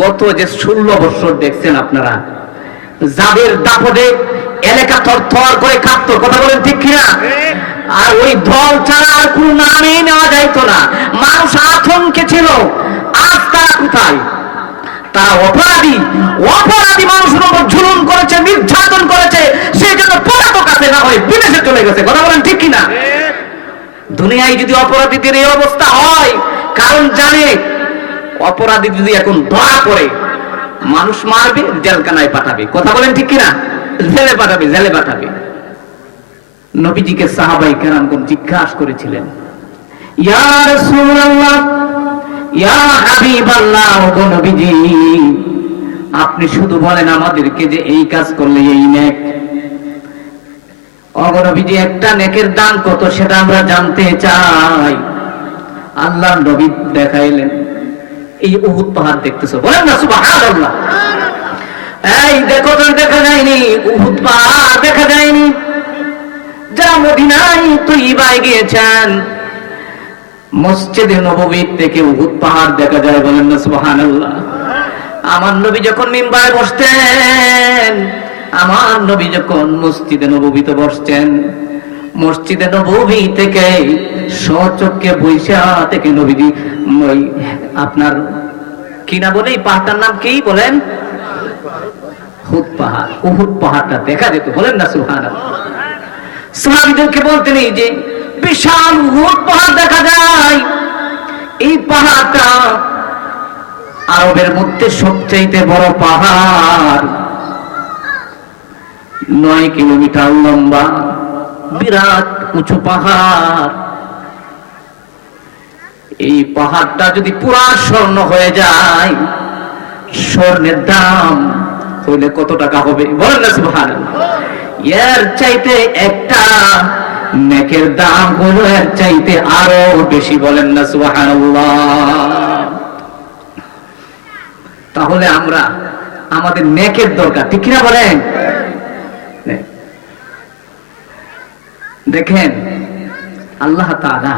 গত যে ষোলো বছর দেখছেন আপনারা যাদের দাপটে এলাকা থর থর করে কাঁপতো কথা বলেন ঠিক কিনা? আর ওই দল ছাড়া আর কোন নামই নেওয়া যাইতো না। মানুষ আতঙ্কে ছিল, আজ তারা কোথায়? তারা অপরাধী অপরাধী মানুষের উপর ঝুলুম করেছে, নির্যাতন করেছে সেই জন্য পলাতক কাছে না হয়ে, বিদেশে চলে গেছে, কথা বলেন ঠিক কিনা? দুনিয়ায় যদি অপরাধীদের এই অবস্থা হয়, কারণ জানে অপরাধী যদি এখন ধরা পড়ে, মানুষ মারবে, জেলখানায় পাঠাবে। কথা বলেন ঠিক কিনা? জেলে পাঠাবে জেলে পাঠাবে। নবীজিকে সাহাবাই জিজ্ঞাসা করেছিলেন, ইয়া ওগো নবীজি, আপনি শুধু বলেন আমাদেরকে যে এই কাজ করলে এই নেক। অগনবীজি একটা নেকের দাম কত সেটা আমরা জানতে চাই। আল্লাহ নবী দেখাইলেন এই উহুদ পাহাড় দেখতেছো। বলেন না, সুবহানাল্লাহ। এই দেখো তো দেখা যায়নি। উহুদ পাহাড় দেখা যায়নি। যা মদিনায় তৈবায় গিয়েছেন। মসজিদে নববীর থেকে উহুদ পাহাড় দেখা যায়, বলেন না, সুবহানাল্লাহ। আমার নবী যখন মিম্বারে বসতেন, আমার নবী যখন মসজিদে নববীতে বসছেন মসজিদে নববী থেকে সচক্ষে বৈশা থেকে নবীজি আপনার কি না বলে পাহাড়টার নাম কি বলেন? পাহাড় পাহাড়টা দেখা বলেন না যে, বিশাল পাহাড় দেখা যায়। এই পাহাড়টা আরবের মধ্যে সবচাইতে বড় পাহাড়। নয় কিলোমিটার লম্বা। বিরাট উঁচু পাহাড়। এই পাহাড়টা যদি পুরা স্বর্ণ হয়ে যায়, স্বর্ণের দাম হইলে কত টাকা হবে? বলেন না সুবহান এর চাইতে একটা নেকের দাম হলো, এর চাইতে আরও বেশি, বলেন না, সুবহানাল্লাহ। তাহলে আমরা আমাদের নেকের দরকার, ঠিক কিনা বলেন? দেখেন, আল্লাহ তাআলা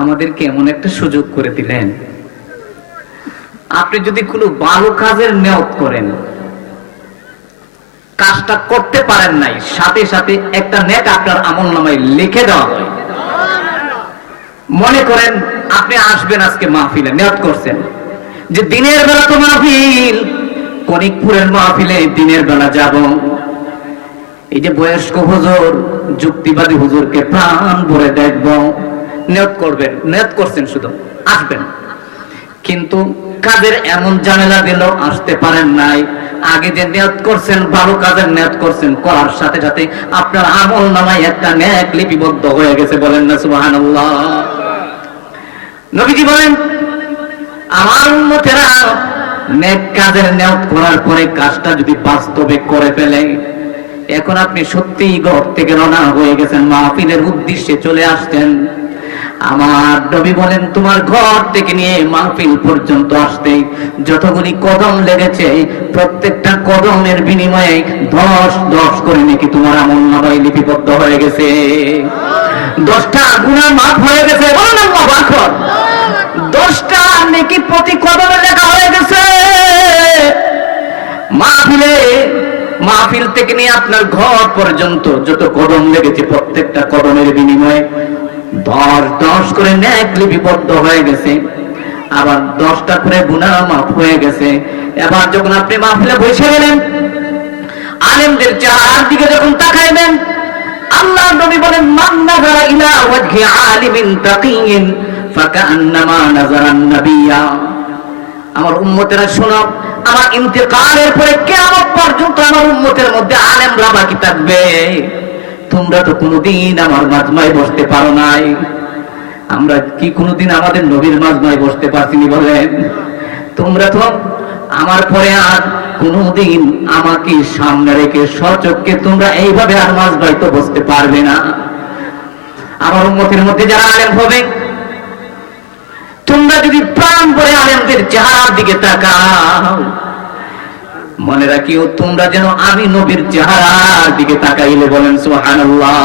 আমাদেরকে এমন একটা সুযোগ করে দিলেন। আপনি যদি কোনো ভালো কাজের নিয়ত করেন, কাজটা করতে পারেন নাই, সাথে সাথে একটা নেক আপনার আমল নামায় লিখে দেওয়া হয়। মনে করেন, আপনি আসবেন আজকে মাহফিলে নিয়ত করছেন। যে দিনের বেলা তো মাহফিল কনিকপুরের মাহফিলে দিনের বেলা যাব। এই যে বয়স্ক হুজুর, যুক্তিবাদী হুজুরকে প্রাণ ভরে দেখব। নিয়ত করবেন, নিয়ত করছেন শুধু, আসবেন। কিন্তু কাজের এমন ঝামেলা দিল আসতে পারেন নাই। আগে যে নিয়ত করছেন, ভালো কাজের নিয়ত করছেন, করার সাথে সাথে আপনার আমল নামায় একটা ন্যাক লিপিবদ্ধ হয়ে গেছে বলেন না, সুবহানাল্লাহ। নবীজি বলেন, আমার উন্মতেরা নেক কাজের নিয়ত করার পরে কাজটা যদি বাস্তবে করে ফেলে এখন আপনি সত্যি ঘর থেকে রওনা হয়ে গেছেন, মাহফিলের উদ্দেশ্যে চলে আসতেন আমার নবী বলেন, তোমার ঘর থেকে নিয়ে মাহফিল পর্যন্ত আসতে যতগুলি কদম লেগেছে, প্রত্যেকটা কদমের বিনিময়ে দশ দশ করে নাকি তোমার আমল নামায় লিপিবদ্ধ হয়ে গেছে। দশটা গুণা মাফ হয়ে গেছে। দশটা নাকি প্রতি কদমে লেখা হয়ে গেছে। মাহফিলে মাহফিল থেকে নিয়ে আপনার ঘর পর্যন্ত যত কদম লেগেছে প্রত্যেকটা কদমের বিনিময়ে দশ দশ করে ন্যাক লিপিবদ্ধ হয়ে গেছে। আবার দশটা করে গুণা মাফ হয়ে গেছে। এবার যখন আপনি মাহফিলে বসে গেলেন, আলেমদের চেহারার দিকে যখন তাকাইবেন আল্লাহ নবী বলেন, মান নাযারা ইলা ওয়াজহি আলিমিন তাকিয়িন ফাকান্নামা নাযারান নাবিয়্যা আমার উম্মতেরা শোনো আমার ইন্তেকালের পরে কিয়ামত পর্যন্ত আমার উম্মতের মধ্যে আলেমরা বাকি থাকবে। তোমরা তো কোনোদিন আমার মাজমায় বসতে পারো নাই। আমরা কি কোনোদিন আমাদের নবীর মাজমায় বসতে পারছিনি বলেন? তোমরা তো আমার পরে আর কোনোদিন আমাকে সামনে রেখে সচককে তোমরা এইভাবে আর মাজমায় তো বসতে পারবে না। আমার উন্মতের মধ্যে যারা আলেম হবে, তোমরা যদি প্রাণ করে কাফেরদের চেহারার দিকে তাকাও। মনে রাখিও তোমরা যেন আমি নবীর চেহারার দিকে তাকাইলে বলেন, সুবহানাল্লাহ।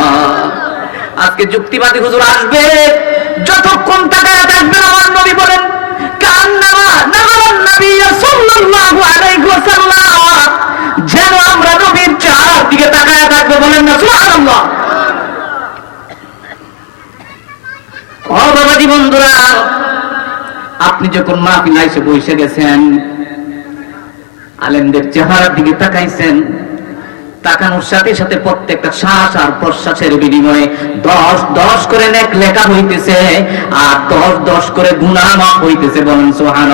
আজকে যুক্তিবাদী হুজুর আসবে, যতক্ষণ তাকায় থাকবেন আমার নবী বলেন যেন আমরা নবীর চেহারার দিকে তাকায় থাকব বলেন না, সুবহানাল্লাহ। বন্ধুরা আপনি যখন মাহফিল এসে বসে গেছেন, আলেমদের চেহারার দিকে তাকাইছেন, তাকানোর সাথে সাথে প্রত্যেকটা শ্বাস আর প্রশ্বাসের বিনিময়ে দশ দশ করে নেক লেখা হইতেছে আর দশ দশ করে গুণা মাফ হইতেছে বলেন সোহান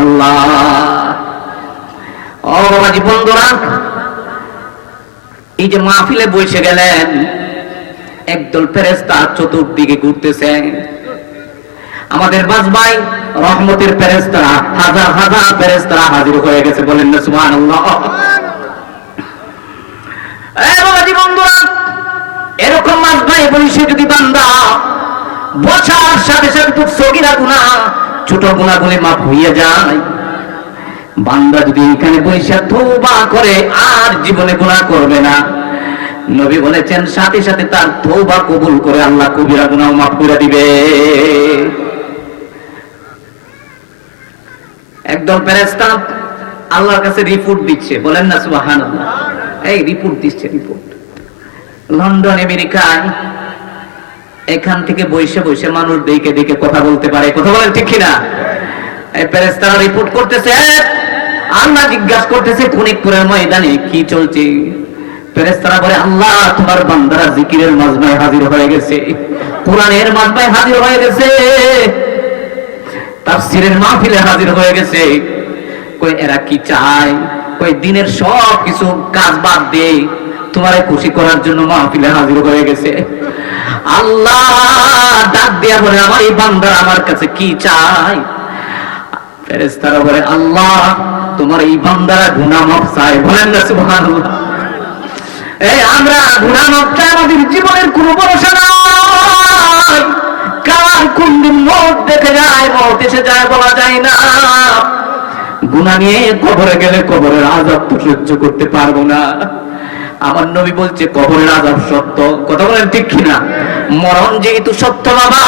ও বাবাজি, বন্ধুরা, এই যে মাহফিলে বসে গেলেন, একদল ফেরেস্তা চতুর্দিকে ঘুরতেছে আমাদের বাজবাই রহমতের ফেরেস্তারা হাজার হাজার ফেরেস্তারা হাজির হয়ে গেছে বলেন না এ বন্ধুরা, এরকম মাছ ভাই বলিসে যদি বান্দা, বছার সাথে সাথে তো সগিরা গুণা ছোট গুণা গুলি মাফ হইয়া যায়। বান্দা যদি এখানে বৈশা তৌবা করে, আর জীবনে গুণা করবে না। নবী বলেছেন, সাথে সাথে তার তৌবা কবুল করে আল্লাহ কবিরা গুনাহ মাফ করে দিবে। একদম ফেরেশতা আল্লাহর কাছে রিপোর্ট দিচ্ছে। বলেন না, সুবহানাল্লাহ। এই রিপোর্ট দিচ্ছে রিপোর্ট লন্ডন, আমেরিকায় এখান থেকে বসে বসে মানুষ দেখে দেখে কথা বলতে পারে। কথা বলেন ঠিক কিনা? এই ফেরেশতারা রিপোর্ট করতেছে। আল্লাহ জিজ্ঞাসা করতেছে খনিকপুরের ময়দানে কি চলছে? ফেরেশতারা বলে, আল্লাহ, তোমার বান্দারা জিকিরের মাজমায় হাজির হয়ে গেছে। কোরআনের মাজমায় হাজির হয়ে গেছে। তাফসীরের মাহফিলে হাজির হয়ে গেছে। কই, এরা কি চায়? কই, দিনের সব কিছু কাজ বাদ দিয়ে তোমারে খুশি করার জন্য মাহফিলে হাজির হয়ে গেছে। আল্লাহ ডাক দেয়া বলে, আমার এই বান্দার আমার কাছে কি চাই ফেরেশতারা বলে, আল্লাহ, তোমার এই বান্দারা গুনাহ মাফ চায়। বলেন না, সুবহানাল্লাহ। এই আমরা গুনাহ মাফ চাই আমাদের জীবনের কোনো ভরসা নাই। কার কোন দিন মত দেখে যায় মত এসে যায় বলা যায় না। গুনা নিয়ে কবরে গেলে কবরের আজাব তো সহ্য করতে পারব না। আমার নবী বলছে, কবরের আজাব সত্য। কথা বলেন ঠিক কিনা? মরণ যেহেতু সত্য বাবা,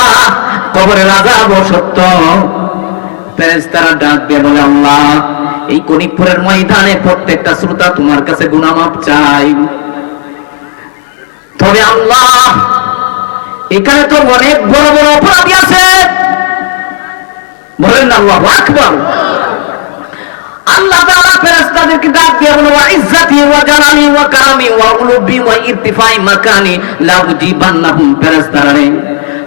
কবরের আজাব সত্য। ফেরেশতারা ডাক দিয়ে বলে, আল্লাহ, এই কনিকপুরের ময়দানে প্রত্যেকটা শ্রোতা তোমার কাছে গুনামাপ চাই তবে আল্লাহ এখানে তো অনেক বড় বড় অপরাধী আছে। বলেন আল্লাহ আকবর। আল্লাহ তাআলা ফেরেশতাদেরকে দিয়ে বলে ওয়া ওয়া জালালি ওয়া কারামি ওয়া উলুবি ওয়া ইরতিফাই মাকানি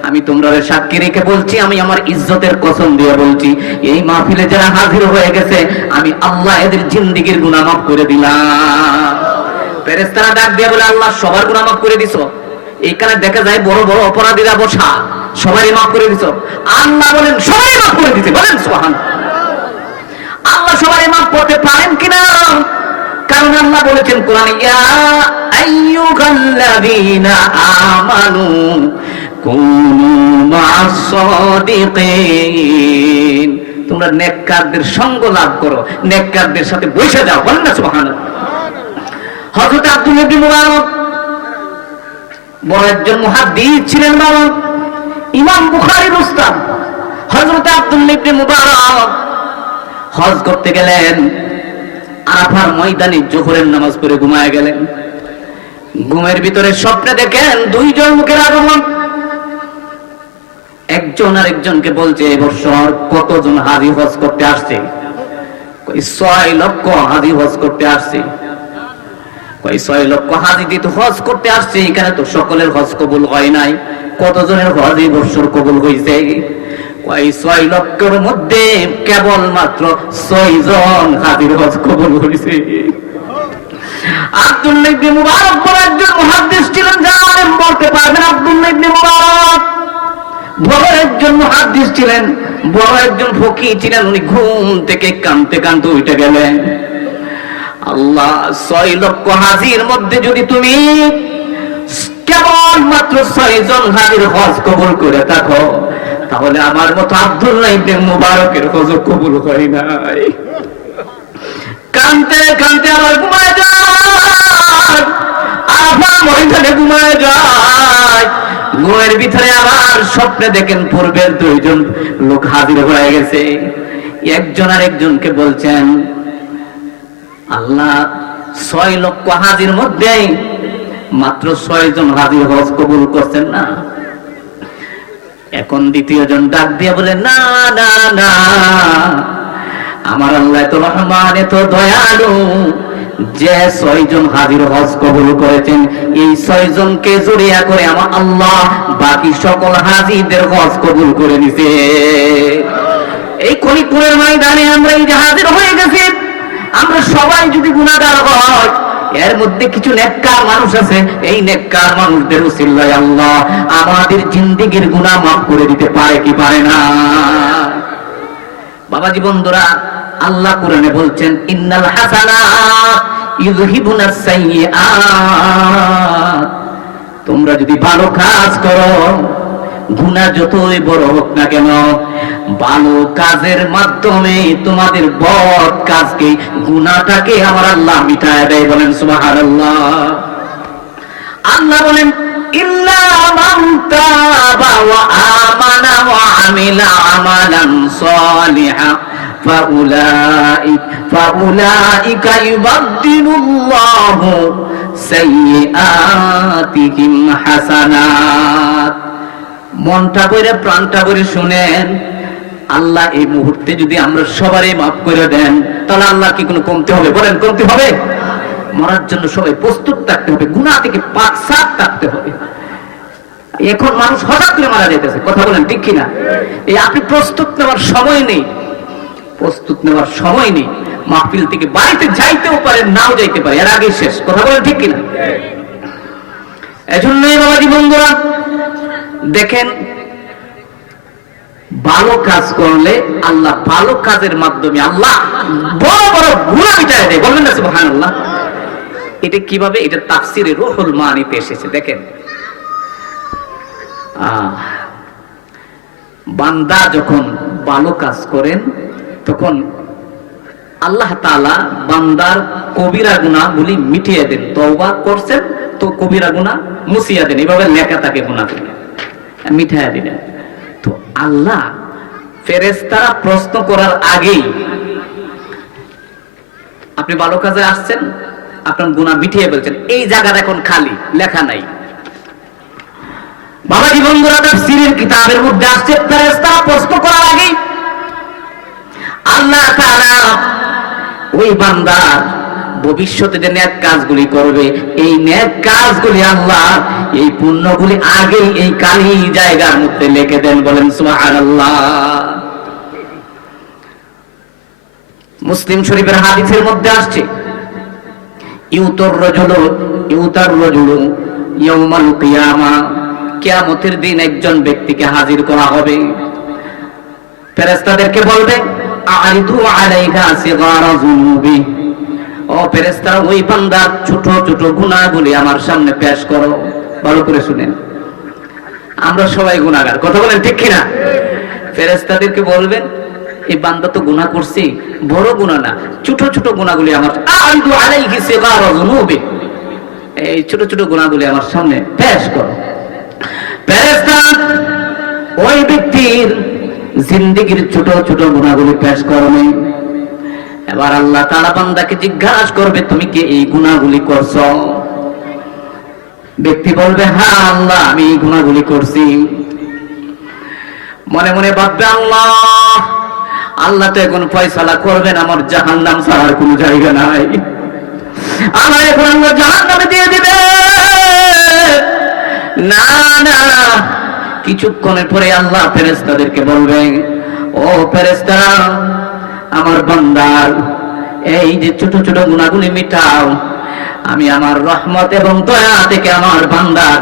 আমি তোমরা সাক্ষী রেখে বলছি, আমি আমার ইজ্জতের কসম দিয়ে বলছি, এই মাহফিলে যারা হাজির হয়ে গেছে, আমি আল্লাহ এদের জিন্দিগির গুনাহ মাফ করে দিলাম। ফেরেশতারা ডাক দিয়ে বলে, আল্লাহ সবার গুনাহ মাফ করে দিছো? এখানে দেখা যায় বড় বড় অপরাধীরা বসা। সবাই মাফ করে দিছো। আল্লাহ বলেন সবাই মাফ করে দিতে বলেন সুবহান আল্লাহ সবাই মাফ করতে পারেন কিনা? কারণ আল্লাহ বলেছেন কোরআনে আমানু তোমরা নেককারদের সঙ্গ লাভ করো, নেককারদের সাথে বসে যাও, বলেন না, সুবহানাল্লাহ। হযরত আব্দুল ইবনে মুবারক বড় একজন মুহাদ্দিস ছিলেন বাবা। ইমাম বুখারীর উস্তাদ হযরত আব্দুল ইবনে মুবারক। হজ করতে গেলেন। আরাফার ময়দানে জোহরের নামাজ পড়ে ঘুমায় গেলেন। ঘুমের ভিতরে স্বপ্নে দেখেন দুইজন মুখের আগমন। একজন আর একজনকে বলছে এবছর কতজন হাজি হজ করতে আসছে? ছয় লক্ষ হাজি হজ করতে আসছে। কই ছয় লক্ষ হাজি দিতে হজ করতে আসছে, এখানে তো সকলের হজ কবুল হয় নাই। কতজনের হজ এই বছর কবুল হয়েছে কই ছয় লক্ষের মধ্যে কেবল মাত্র ছয় জন হাজির হজ কবুল হয়েছে আব্দুল্লাহ ইবনে মুবারক বড় একজন মুহাদ্দিস ছিলেন জানেন বলতে পারবেন আব্দুল্লাহ ইবনে মুবারক। বড় একজন মুহাদ্দিস ছিলেন, বড় একজন ফকির ছিলেন, উনি ঘুম থেকে কানতে কানতে উঠে গেলেন। আল্লাহ ছয় লক্ষ হাজির মধ্যে যদি তুমি কেবল মাত্র ছয় জন হাজির হজ কবুল করে থাকো, তাহলে আমার মতো আব্দুল্লাহ ইবনে মুবারকের হজ কবুল হয় নাই। কানতে কানতে আবার ঘুমায় যায় আবার ময়দানে ঘুমায় যায়। ঘুমের ভিতরে আবার স্বপ্নে দেখেন পূর্বের দুইজন লোক হাজির হয়ে গেছে। একজন আর একজনকে বলছেন আল্লাহ ছয় লক্ষ হাজির মধ্যে মাত্র ছয় জন হাজির হজ কবুল করছেন না। এখন দ্বিতীয় জন ডাক দিয়ে বলে, না না না, আমার আল্লাহ তো রহমান, এত দয়ালু, যে ছয়জন হাজির হজ কবুল করেছেন, এই ছয়জনকে জড়িয়া করে আমার আল্লাহ বাকি সকল হাজিদের হজ কবুল করে নিছে। এই খলিপুরের ময়দানে আমরা এই যে হাজির হয়ে গেছি আমরা সবাই যদি গুণাগার হয় এর মধ্যে কিছু নেককার মানুষ আছে। এই নেককার মানুষদের উসিল্লায় আল্লাহ, আমাদের জিন্দিগির গুনাহ মাফ করে দিতে পারে কি পারে না? বাবাজি বন্ধুরা, আল্লাহ কোরআনে বলছেন, ইন্নাল হাসানাত ইউযহিবুনাস সাইয়্যাত। তোমরা যদি ভালো কাজ করো গুনাহ যতই বড় হোক না কেন ভালো কাজের মাধ্যমে তোমাদের বদ কাজকে গুনাহটাকে আমার আল্লাহ মিটায় দেয় বলেন সুবহানাল্লাহ আল্লাহ বলেন ইল্লা মান তাবা ওয়া আমানা ওয়া আমিলা আমালান সালিহা فأولئك فأولئك يبدل الله سيئاتهم حسنات মনটা করে প্রাণটা করে শুনেন, আল্লাহ এই মুহূর্তে যদি আমরা সবারই মাফ করে দেন, তাহলে আল্লাহ কি কোনো কমতে হবে? বলেন, কমতে হবে? মরার জন্য সবাই প্রস্তুত থাকতে হবে গুণা থেকে পাক সাপ থাকতে হবে। এখন মানুষ হঠাৎ করে মারা যাইতেছে, কথা বলেন ঠিক কিনা? এই আপনি প্রস্তুত নেওয়ার সময় নেই, প্রস্তুত নেওয়ার সময় নেই। মাহফিল থেকে বাড়িতে যাইতেও পারেন, নাও যাইতে পারে, এর আগে শেষ, কথা বলেন ঠিক কিনা? এজন্যই বাবাজি বন্ধুরা দেখেন, ভালো কাজ করলে আল্লাহ ভালো কাজের মাধ্যমে আল্লাহ বড় বড় গুণা মিটায় দেয়। বলবেন না, সুবহানাল্লাহ? এটা কীভাবে? এটা তাফসিরে রুহুল মানিতে এসেছে। দেখেন বান্দা যখন ভালো কাজ করেন, তখন আল্লাহ তাআলা বান্দার কবিরা গুনাহ গুলি মিটিয়ে দেন। তওবা করছেন, তো কবিরা গুনাহ মুছিয়ে দেন। এভাবে লেখা থাকে গুনাহ মিঠাইয়া দিলেন। তো আল্লাহ ফেরেস্তারা প্রশ্ন করার আগেই, আপনি ভালো কাজে আসছেন, আপনার গুণা মিটিয়ে বলছেন এই জায়গাটা এখন খালি, লেখা নাই। বাবাজি বন্ধুরা, তার সিরির কিতাবের মধ্যে আসছে ফেরেস্তারা প্রশ্ন করার আগেই, আল্লাহ তাআলা ওই বান্দার ভবিষ্যতে যে ন্যাক কাজগুলি করবে, এই ন্যাক কাজগুলি আল্লাহ এই পুণ্যগুলি আগেই এই কালি জায়গার মধ্যে লিখে দেন, বলেন সুবহানাল্লাহ। মুসলিম শরীফের হাদিসের মধ্যে আসছে, ইউতর রজুলু, ইউতার রজুলু, ইয়াউমাল কিয়ামা, কিয়ামতের দিন একজন ব্যক্তিকে হাজির করা হবে। ফেরেশতাদেরকে বলবে, আরিদু আলাইকা সিগারা যুনুবি ও ফেরেশতারা ওই বান্দার ছোট ছোট গুনাহগুলি আমার সামনে পেশ করো। ভালো করে শুনেন আমরা সবাই গুনাহগার। কথা বলেন ঠিক কিনা? ফেরেশতাদেরকে বলবেন, এই বান্দা তো গুনাহ করছি, বড় গুনাহ না, ছোট ছোট গুণাগুলি আমার আলাইহি সিগারা যুনুবি। এই ছোট ছোট গুণাগুলি আমার সামনে পেশ করো। ফেরেশতা, ওই ব্যক্তির জিন্দিগির ছোট ছোট গুণাগুলি পেশ করবে এবার আল্লাহ তাআলা বান্দাকে জিজ্ঞাসা করবে, তুমি কি এই গুণাগুলি করছ? ব্যক্তি বলবে হ্যাঁ আল্লাহ, আমি এই গুণাগুলি করছি। মনে মনে ভাববে, আল্লাহ আল্লাহ তো এখন ফয়সালা করবেন, আমার জাহান্নাম ছাড়ার কোনো জায়গা নাই। আমার এখন আল্লাহ জাহান্নামে দিয়ে দিবে। না না, কিছুক্ষণের পরে আল্লাহ ফেরেস্তাদেরকে বলবেন ও ফেরেস্তারা আমার বান্দার। এই যে ছোট ছোট গুণাগুলি মিটাও, আমি আমার রহমত এবং দয়া থেকে আমার বান্দার।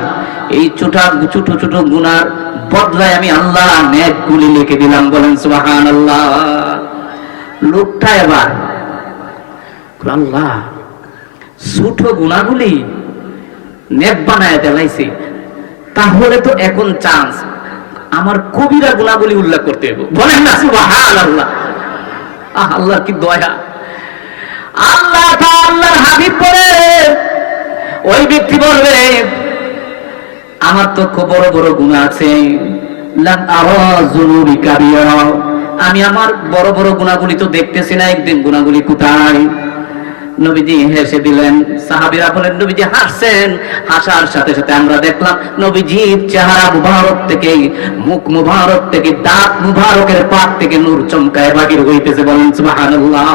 এই ছোট ছোট ছোট গুনার বদলায় আমি আল্লাহ নেক গুলি লিখে দিলাম, বলেন সুবাহান আল্লাহ লোকটা এবার আল্লাহ, ছোট গুণাগুলি নেক বানায় দেলাইছে তাহলে তো এখন চান্স আমার কবিরা গুণাগুলি উল্লেখ করতে হবে বলেন না সুবহান আল্লাহ আল্লাহ কি দয়া। আল্লাহ আল্লাহর হাবিব বলে ওই ব্যক্তি বলবে, আমার তো খুব বড় বড় গুণ আছে। আমি আমার বড় বড় গুণাগুলি তো দেখতেছি না, একদিন গুণাগুলি কোথায়? নবীজি হেসে দিলেন, সাহাবিরা বলেন নবীজি হাসছেন। হাসার সাথে সাথে আমরা দেখলাম, নবীজির চেহারা মুবারক থেকে মুখ মুবারক থেকে, দাঁত মুবারকের পাক থেকে নূর চমকায় বাগির হইতেছে বলেন, সুবহানাল্লাহ।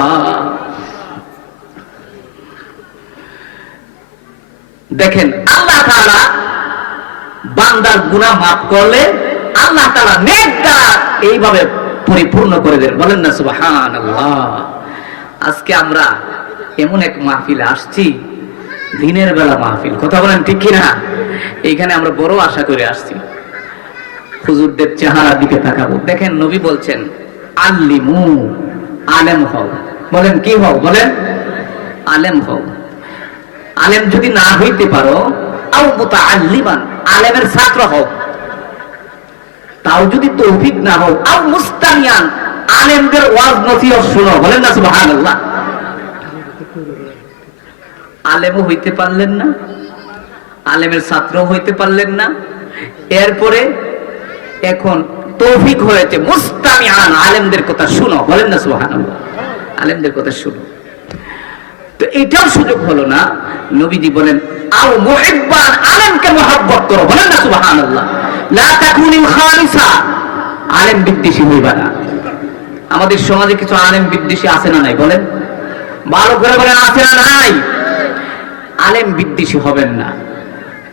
দেখেন, আল্লাহ তাআলা বান্দার গুনাহ মাফ করলে আল্লাহ তাআলা নেক দ্বারা এইভাবে পরিপূর্ণ করে দেন। বলেন না, সুবহানাল্লাহ। আজকে আমরা এমন এক মাহফিলে আসছি, দিনের বেলা মাহফিল। কথা বলেন ঠিক কিনা? এইখানে আমরা বড় আশা করে আসছি। হুজুরদের চেহারা দিকে তাকাবো। দেখেন নবী বলছেন, আল্লিমু, আলেম হও। বলেন, কি হও? বলেন, আলেম হও। আলেম যদি না হইতে পারো, আও মুতাআল্লিমান, আলেমের ছাত্র হও। তাও যদি তৌফিক না হও, আও মুস্তামিয়ান আলেমদের ওয়াজ নসিহত শুনো। বলেন না সুবহানাল্লাহ। আলেমও হইতে পারলেন না, আলেমের ছাত্র হইতে পারলেন না। এরপরে এখন তৌফিক হয়েছে মুস্তামিয়ান আলেমদের কথা শুনো, বলেন না সুবহানাল্লাহ, আলেমদের কথা শুনো। তো এটাও সুযোগ হলো না, নবীজি বলেন, আও মুহিব্বান আলেমকে মহব্বত করো বলেন না সুবহানাল্লাহ। লা তাকুনিল খালিসা আলেম বিদ্বেষী হইবা না। আমাদের সমাজে কিছু আলেম বিদ্বেষী আছে না নাই, বলেন? ভালো করে বলেন, আছে না নাই? আলেম বিদ্বেষী হবেন না।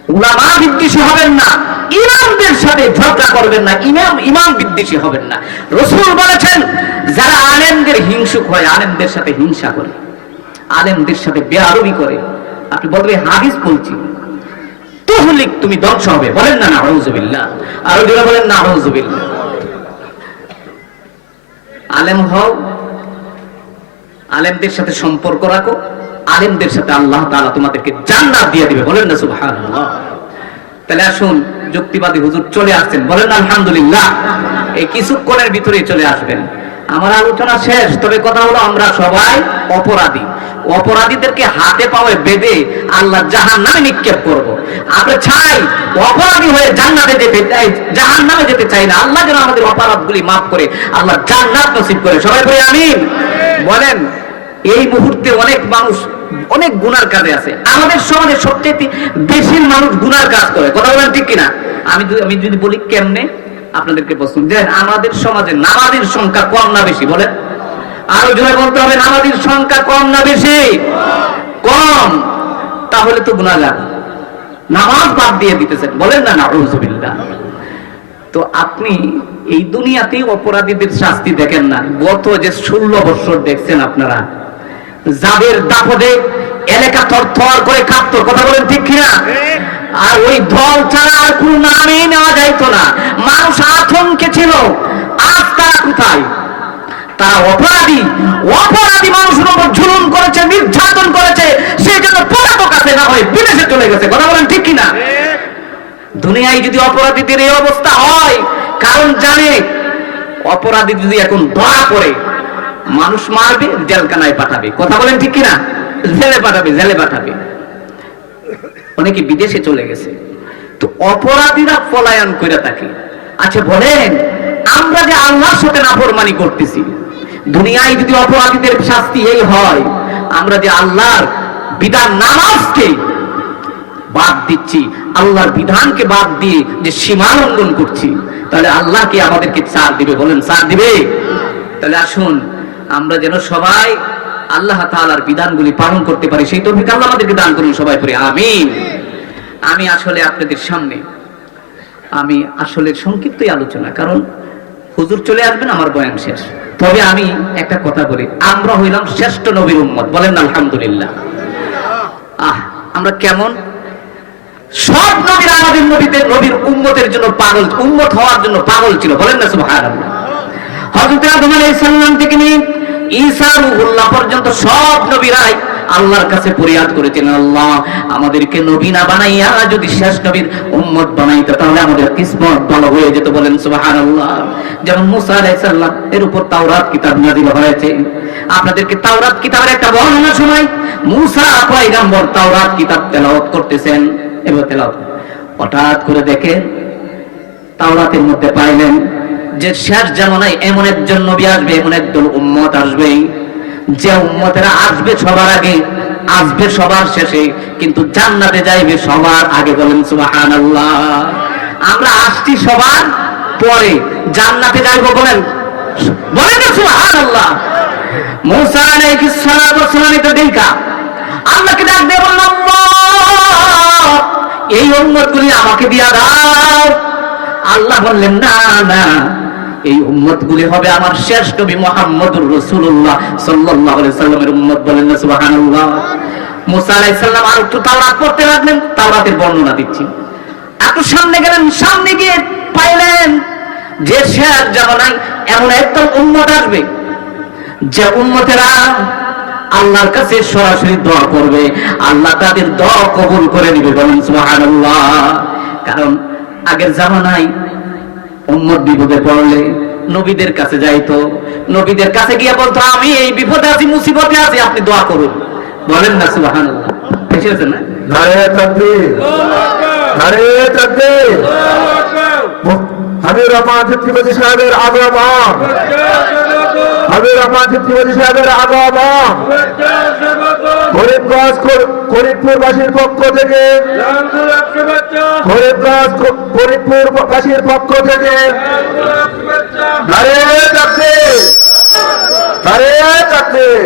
উলামা বিদ্বেষী হবেন না। ইমামদের সাথে ঝগড়া করবেন না। ইমাম ইমাম বিদ্বেষী হবেন না। রসুল বলেছেন, যারা আলেমদের হিংসুক হয়, আলেমদের সাথে হিংসা করে, আলেমদের সাথে বেআরবি করে। আপনি বলবে, হাদিস বলছি। তুহলিক তুমি ধ্বংস হবে। বলেন না না নাউজুবিল্লাহ। আরও জোরে বলেন না নাউজুবিল্লাহ। আলেম হও, আলেমদের সাথে সম্পর্ক রাখো। আলেমদের সাথে আল্লাহ তাআলা তোমাদেরকে জান্নাত দিয়ে দিবে। বলেন না সুবহানাল্লাহ। তাহলে আসুন, যুক্তিবাদী হুজুর চলে আসছেন। বলেন না, আলহামদুলিল্লাহ। এই কিছুক্ষণের ভিতরেই চলে আসবেন। আমার আলোচনা শেষ, তবে কথা হলো আমরা সবাই অপরাধী। অপরাধীদেরকে হাতে পাওয়ে বেঁধে আল্লাহ জাহান নামে নিক্ষেপ করব। আমরা চাই অপরাধী হয়ে জান্নাতে যেতে চাই, জাহান নামে যেতে চাই না। আল্লাহ যেন আমাদের অপরাধগুলি মাফ করে, আল্লাহ জান্নাত নসিব করে। সবাই বলে আমিন। বলেন এই মুহূর্তে অনেক মানুষ অনেক গুনার কাজে আছে। আমাদের সমাজে সবচেয়ে বেশি মানুষ গুনার কাজ করে। কথা বলেন ঠিক কিনা? আমি আমি যদি বলি কেমনে? আপনাদেরকে প্রশ্ন দেন আমাদের সমাজে নামাজের সংখ্যা কম না বেশি, বলেন। আরও জোরে বলতে হবে, নামাজের সংখ্যা কম না বেশি? কম। তাহলে তো গুনা গুণাগার নামাজ বাদ দিয়ে দিতেছেন, বলেন না, নাউজুবিল্লাহ। তো আপনি এই দুনিয়াতেই অপরাধীদের শাস্তি দেখেন না। গত যে ষোলো বছর দেখছেন আপনারা যাদের দাপদে এলাকা থর করে কাঁপতো। কথা বলেন ঠিক কিনা? আর ওই দল ছাড়া আর কোন নামই নেওয়া যাইতো না। মানুষ আতঙ্কে ছিল। আজ তারা কোথায়? তারা অপরাধী। অপরাধী মানুষের উপর ঝুলুম করেছে, নির্যাতন করেছে। সেই জন্য পলাতক আছে, না হয় বিদেশে চলে গেছে। কথা বলেন ঠিক কিনা? দুনিয়ায় যদি অপরাধীদের এই অবস্থা হয়, কারণ জানে অপরাধী যদি এখন ধরা পড়ে মানুষ মারবে, জেলখানায় পাঠাবে। কথা বলেন ঠিক কিনা? জেলে পাঠাবে জেলে পাঠাবে। অনেকে বিদেশে চলে গেছে। তো অপরাধীরা পলায়ন করে থাকে। আচ্ছা বলেন, আমরা যে আল্লাহর সাথে নাফরমানি করতেছি, দুনিয়ায় যদি অপরাধীদের শাস্তি এই হয়, আমরা যে আল্লাহর বিধান নামাজকে বাদ দিচ্ছি, আল্লাহর বিধানকে বাদ দিয়ে যে সীমা লঙ্ঘন করছি, তাহলে আল্লাহ কি আমাদেরকে ছাড় দিবে? বলেন ছাড় দিবে? তাহলে আসুন আমরা যেন সবাই আল্লাহ তাআলার বিধানগুলি পালন করতে পারি, সেই তৌফিক আল্লাহ আমাদেরকে দান করুন সবাই করে আমিন। আমি আসলে আপনাদের সামনে, আমি আসলে সংক্ষিপ্তই আলোচনা, কারণ হুজুর চলে আসবেন, আমার বয়ান শেষ। তবে আমি একটা কথা বলি, আমরা হইলাম শ্রেষ্ঠ নবীর উম্মত, বলেন আলহামদুলিল্লাহ। আহ, আমরা কেমন? সব নবীরা আমাদের নবীদের নবীর উম্মতের জন্য পাগল, উম্মত হওয়ার জন্য পাগল ছিল, বলেন না সুবহানাল্লাহ। হযরত আদম আলাইহিস সালাম থেকে নিয়ে ঈসা রূহুল্লাহ পর্যন্ত সব নবীরাই আল্লাহর কাছে ফরিয়াদ করেছেন, আল্লাহ, আমাদেরকে নবী না বানাইয়া যদি শেষ নবীর উম্মত বানাইতো, তাহলে আমাদের কিসমত ভালো হয়ে যেত। বলেন, সুবহানাল্লাহ। যেমন মুসা আলাইহিস এর উপর তাওরাত কিতাব নাযিল হয়েছে। আপনাদেরকে তাওরাত কিতাবের একটা বর্ণনা শোনাই। মুসা পয়গম্বর তাওরাত কিতাব তেলাওয়াত করতেছেন। এবার তেলাওয়াত। হঠাৎ করে দেখেন তাওরাতের মধ্যে পাইলেন যে শেষ জামানায় এমন একজন নবী আসবে, এমন একদল উম্মত আসবে। যে উম্মতেরা আসবে সবার আগে, আসবে সবার শেষে, কিন্তু জান্নাতে যাইবে সবার আগে বলেন সুবহানাল্লাহ। আমরা আসছি সবার পরে, জান্নাতে যাইব বলেন বলেন না সুবহানাল্লাহ। মুসা সালাম এটা দেখা আল্লাহকে ডাক আল্লাহ, এই উম্মতগুলি আমাকে দিয়া দাও। আল্লাহ বললেন, না না এই উম্মত গুলি হবে আমার শেষ নবী মুহাম্মদুর রাসূলুল্লাহ সাল্লাল্লাহু আলাইহি সাল্লামের উম্মত বলেন না, সুবহানাল্লাহ। মুসা আর একটু লাগলেন বর্ণনা দিচ্ছি। একটু সামনে গেলেন, সামনে গিয়ে পাইলেন যে শেষ জামানায় এমন একদম উম্মত আসবে, যে উম্মতেরা আল্লাহর কাছে সরাসরি দোয়া করবে, আল্লাহ তাদের দোয়া কবুল করে নিবে বলেন, সুবহানাল্লাহ। কারণ আগের জামানায় উম্মত বিপদে পড়লে নবীদের কাছে যাইতো। নবীদের কাছে গিয়ে বলতো আমি এই বিপদে আছি মুসিবতে আছি আপনি দোয়া করুন। বলেন না সুবাহান বুঝেছেন না? নারে তাকবীর। নারে রহমান সাহেবের আগমন। ফরিদপুরবাসীর পক্ষ থেকে। ফরিদপুরবাসীর পক্ষ থেকে। নারে তাকবীর নারে তাকবীর